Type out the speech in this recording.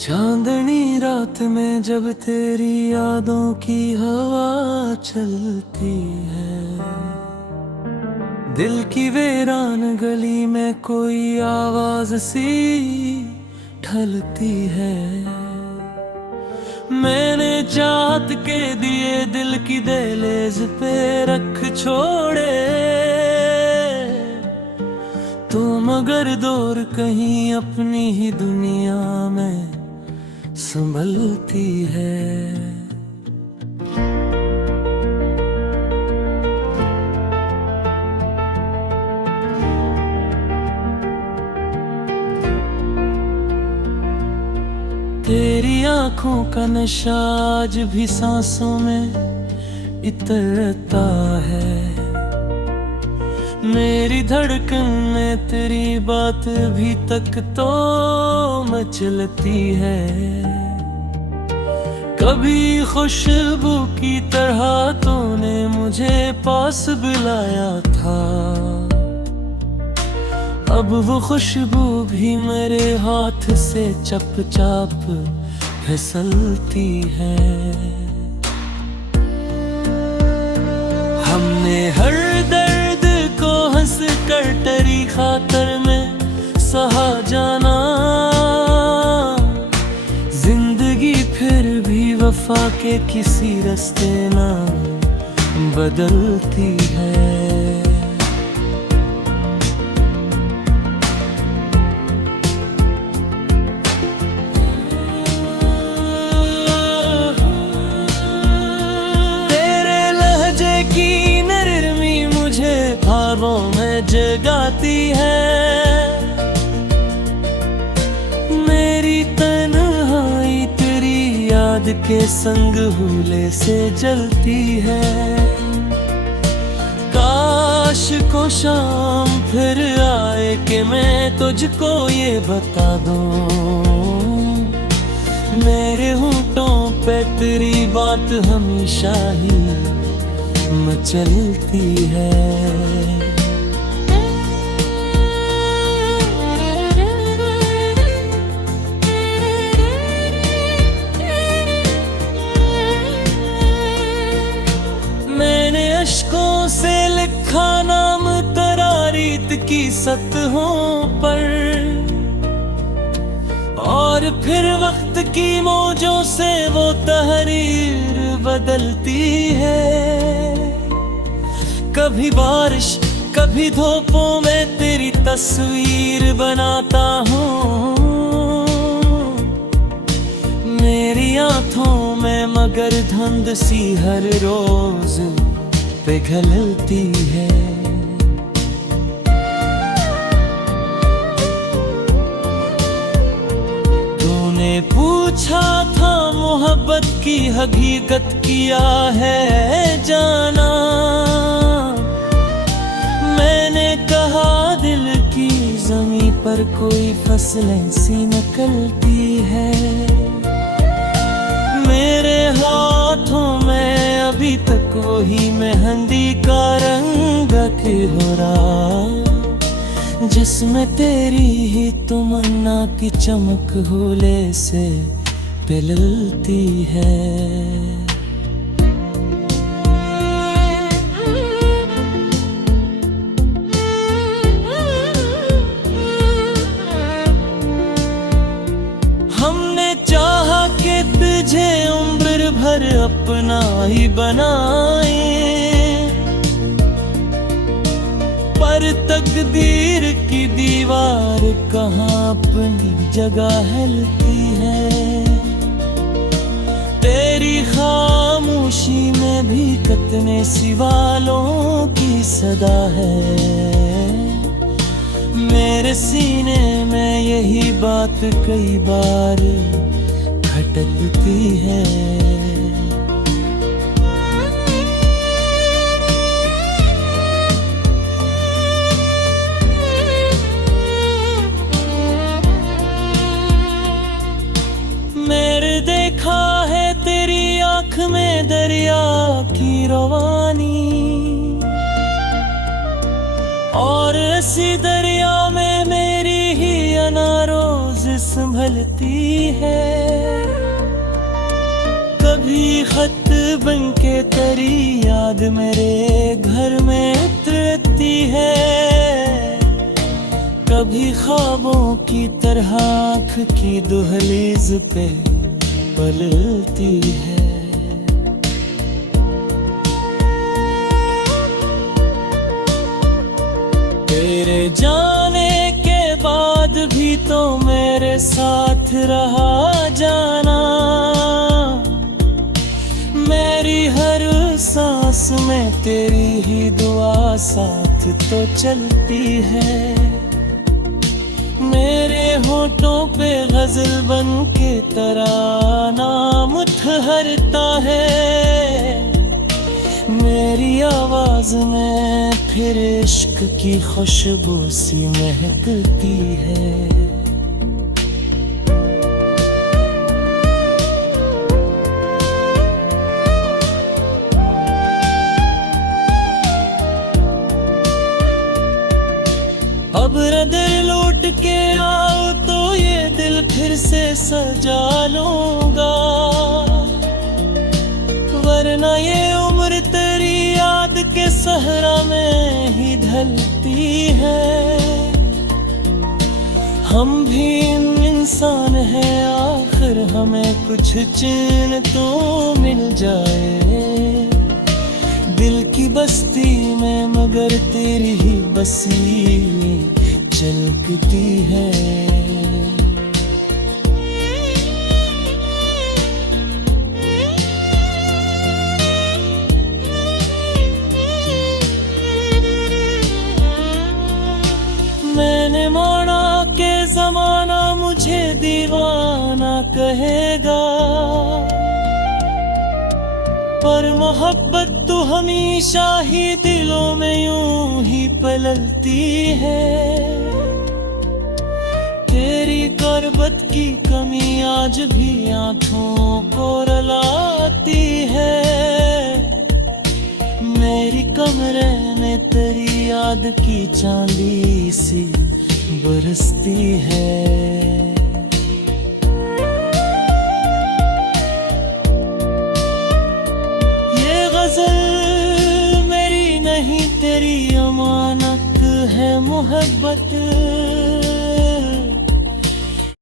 चांदनी रात में जब तेरी यादों की हवा चलती है, दिल की वीरान गली में कोई आवाज सी ढलती है। मैंने चाहत के दिए दिल की दहलीज पे रख छोड़े, तो मगर दूर कहीं अपनी ही दुनिया में संभलती है। तेरी आंखों का नशा आज भी सांसों में इतरता है। मेरी धड़कन में तेरी बात भी तक तो मचलती है। कभी खुशबू की तरह तूने मुझे पास बुलाया था, अब वो खुशबू भी मेरे हाथ से चपचाप फिसलती है। हमने हर दर्द को हंस कर तेरी खातर में सहा जाना, जिंदगी फिर भी वफा के किसी रास्ते ना बदलती है। की नरमी मुझे ख्वाबों में जगाती है। मेरी तन्हाई तेरी याद के संग हुले से जलती है। काश को शाम फिर आए कि मैं तुझको ये बता दूं, मेरे होठों पे तेरी बात हमेशा ही मचलती है। मैंने अश्कों से लिखा नाम तेरा रीत की सतहों पर, और फिर वक्त की मौजों से वो तहरीर बदलती है। कभी बारिश कभी धूपों में तेरी तस्वीर बनाता हूँ, मेरी आंखों में मगर धुंध सी हर रोज पिघलती है। तूने पूछा था मोहब्बत की हकीकत क्या है जाना, मैंने कहा दिल की ज़मीं पर कोई फसलें सी निकलती है। मेरे हाथों में अभी तक वही मेहंदी का रंग हो रहा, जिसमें तेरी ही तमन्ना की चमक होले से पिलती है। तुझे उम्र भर अपना ही बनाए, पर तकदीर की दीवार कहाँ अपनी जगह हिलती है। तेरी खामोशी में भी कितने सवालों की सदा है। मेरे सीने में यही बात कई बार खटकती है। मैंने देखा है तेरी आँख में दरिया की रवानी, और इसी दरिया में मेरी ही अनारोज संभलती है। कभी खत बनके तेरी याद मेरे घर में उतरती है, कभी ख्वाबों की तरह आँख की दुहलीज पे पलती है। तेरे जाने के बाद भी तो मेरे साथ रहा जाना, मेरी हर सांस में तेरी ही दुआ साथ तो चलती है। मेरे होठों पे गजल बन के तराना मुठहरता है, मेरी आवाज में फिर इश्क की खुशबू सी महकती है। अब दिल लौट के आओ तो ये दिल फिर से सजा लूंगा, वरना ये उम्र तेरी याद के सहरा में ही ढलती है। हम भी इंसान हैं, आखिर हमें कुछ चैन तो मिल जाए। दिल की बस्ती में मगर तेरी ही बसी चलकती है। मैंने माना के जमाना मुझे दीवाना कहेगा, पर मोहब्बत तो हमेशा ही दिलों में यूं ही पलती है। तेरी गुर्बत की कमी आज भी आंखों को रुलाती है, मेरी कमरे में तेरी याद की चांदी सी बरसती है।